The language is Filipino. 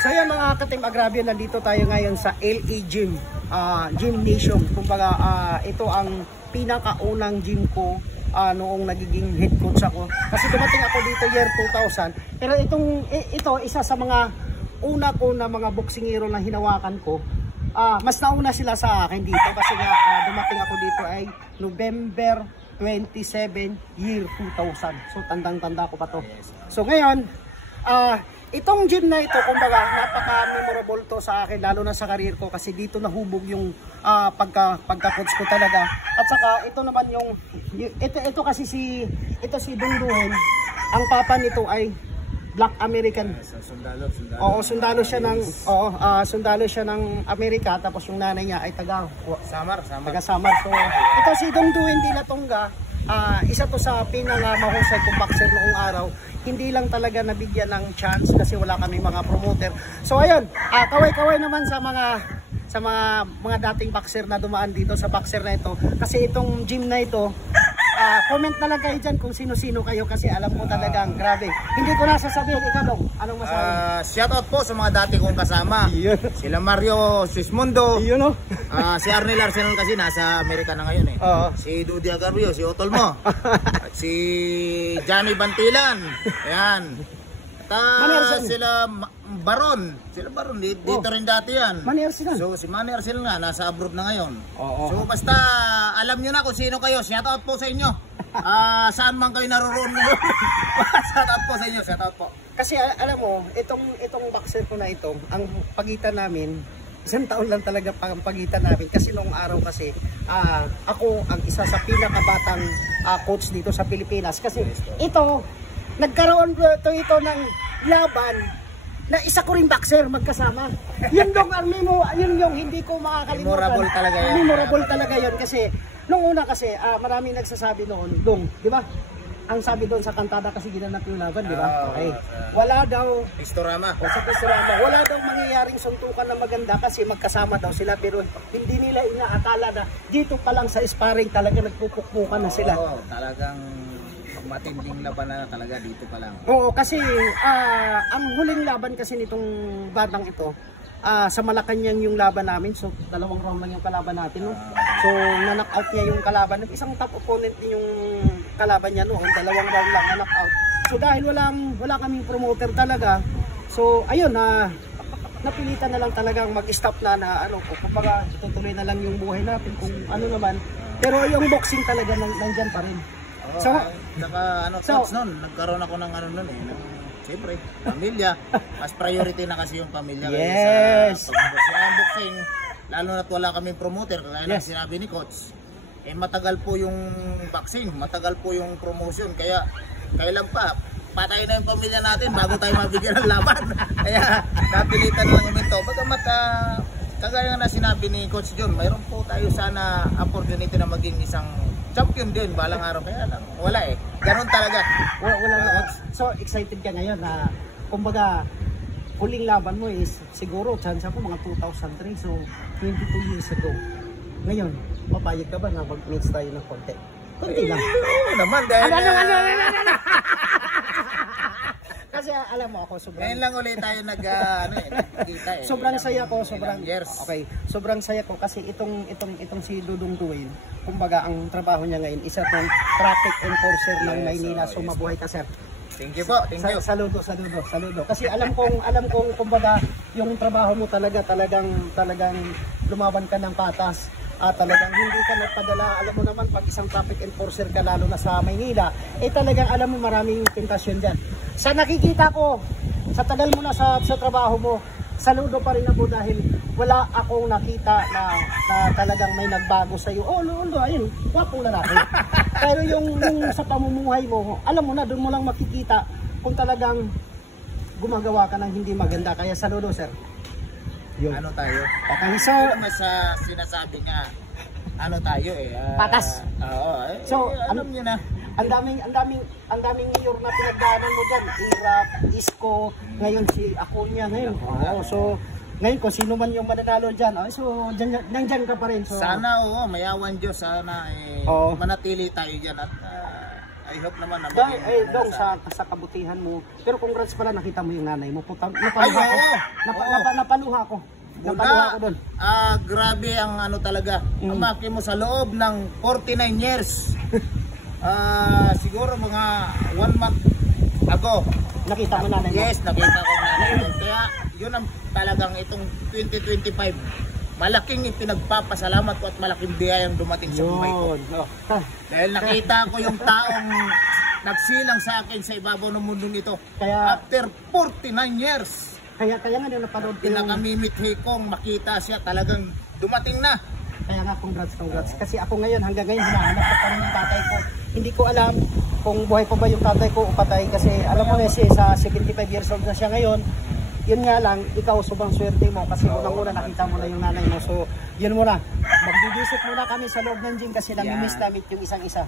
So yan mga ka-Team Agravian, nandito tayo ngayon sa LA Gym, Gymnasium. Kumbaga ito ang pinakaunang gym ko noong nagiging head coach ako. Kasi dumating ako dito year 2000. Pero ito isa sa mga una ko na mga boksingero na hinawakan ko. Mas nauna sila sa akin dito kasi nga dumating ako dito ay November 27 year 2000. So tandang-tanda ko pa to. So ngayon, itong gym na ito, kumbaga napaka-memorable to sa akin, lalo na sa career ko kasi dito nahubog yung pagka-coach ko talaga. At saka ito naman ito kasi si Dungduin, ang papa nito ay Black American. Sundalo. Oo, sundalo siya ng Amerika, tapos yung nanay niya ay taga Samar. So, ito si Dungduin Dilatonga, isa to sa mahusay kong boxer noong araw. Hindi lang talaga nabigyan ng chance kasi wala kami mga promoter. So ayun, kaway-kaway naman sa mga dating boxer na dumaan dito sa boxer na ito. Kasi itong gym na ito, comment na lang kayo dyan kung sino-sino kayo kasi alam mo talagang grabe. Hindi ko na sasabihin, ikaw dong, anong masabi? Shoutout po sa mga dati kong kasama. Sila Mario Sismundo. Si Arnel Arsenal kasi nasa Amerika na ngayon eh. Si Dudy Agario, si Otolmo. At si Johnny Bantilan. Ayan. At sila Baron. Dito rin dati yan. So si Manny Arsenal nga, nasa abroad na ngayon. So basta alam nyo na kung sino kayo. Shoutout po sa inyo. Saan man kayo naroon ngayon. Shoutout po sa inyo. Shoutout po. Kasi alam mo, itong boxer ko na ito, ang pagitan namin, isang taon lang talaga ang pagitan namin. Kasi noong araw kasi, ako ang isa sa pinakabatang coach dito sa Pilipinas. Kasi nagkaroon ito ng laban na isa ko rin boxer magkasama. Yun yung hindi ko makakalimutan. Memorable talaga yun kasi nung una kasi maraming nagsasabi noon, di ba? Ang sabi doon sa kantada kasi ginanap yung laban, di ba? Okay. Wala daw Pistorama. Wala daw mangyayaring suntukan na maganda kasi magkasama daw sila, pero hindi nila inaakala na dito pa lang sa sparring talaga nagpupukpukan na sila. Talagang matinding laban na talaga dito pa lang. Oo, kasi ang huling laban kasi nitong batang ito, sa Malacanang yung laban namin. So 2 round lang yung kalaban natin, no? So na-knockout niya yung kalaban. Isang top opponent din yung kalaban niya noon. 2 round lang na-knockout. So dahil wala kaming promoter talaga, so ayun napilitan na lang talagang mag-stop na kumbaga tutuloy na lang yung buhay natin kung ano naman. Pero yung boxing talaga nandyan pa rin. Coach noon, nagkaroon ako ng siyempre, pamilya. Mas priority na kasi yung pamilya. Yes! Sa boxing, lalo na't wala kaming promoter, kaya lang sinabi ni Coach, matagal po yung boxing, matagal po yung promotion, kaya kailan pa, patay na yung pamilya natin bago tayo mabigyan ng laban. Kaya napilitan lang kami ito. Bagamat, kagaya na sinabi ni Coach John, mayroon po tayo sana opportunity na maging isang champion din balang araw, kaya lang wala ganun talaga. Wala. So excited ka ngayon na kumbaga huling laban mo is siguro chance ako mga 2003, so 22 years ago. Ngayon papayag ka ba na mag-meets tayo ng konti lang? Oo naman dahil kasi alam mo ako sobrang ngayon lang ulit tayo nagkita sobrang saya ko, sobrang saya ko kasi itong si Dudungduin, kumbaga ang trabaho niya ngayon isa tong traffic enforcer ng Maynila. So mabuhay ka, sir. Thank you po. Thank you. Saludo. Kasi alam kong kumbaga yung trabaho mo talagang lumaban ka ng patas. Talagang hindi ka nagpadala. Alam mo naman pag isang traffic enforcer ka, lalo na sa Maynila, talagang alam mo maraming tentasyon dyan. Sa nakikita ko, sa tagal mo na sa trabaho mo, saludo pa rin ako dahil wala akong nakita na talagang may nagbago sa iyo. Ayun, wapong lalaki. Pero yung sa pamumuhay mo, alam mo na, doon mo lang makikita kung talagang gumagawa ka ng hindi maganda. Kaya saludo, sir. Yun. Tayo? Okay, so mas sinasabi nga, tayo patas. So alam niyo na. Ang daming mayor na pinagdaanan mo dyan. Irap, Isko, ngayon si Acuña ngayon. So ngayon kung sino man yung mananalo dyan, so nandyan ka pa rin. So, sana mayawan Diyos, sana manatili tayo dyan at I hope naman na Dong, sa kabutihan mo. Pero congrats pala, nakita mo yung nanay mo. Napaluha Ay, ko. oo. Napaluha ko. Napaluha ko doon. Grabe ang ano talaga. Amaki mo sa loob ng 49 years. Siguro mga 1 month ago. Nakita mo nanay mo? Yes, nakita ko nanay mo. Kaya yun ang talagang itong 2025. Malaking ipinagpapasalamat ko at malaking biyayang dumating sa buhay ko. Dahil nakita ko yung taong nagsilang sa akin sa ibabaw ng mundong ito. Kaya, after 49 years. Kaya nga yung napanood ko yung... Pinakamimithi kong makita siya talagang dumating na. Kaya nga, congrats. Kasi ako ngayon, hanggang ngayon, hinahanap ko pa rin yung tatay ko. Hindi ko alam kung buhay pa ba yung tatay ko o patay. Kasi alam mo na siya, sa 75 years old na siya ngayon. Yun nga lang, ikaw sobrang swerte mo kasi unang-una nakita mo na yung nanay mo. So, yun muna. Magbibisit muna kami sa loob ng gym kasi namimiss namin yung isang-isa.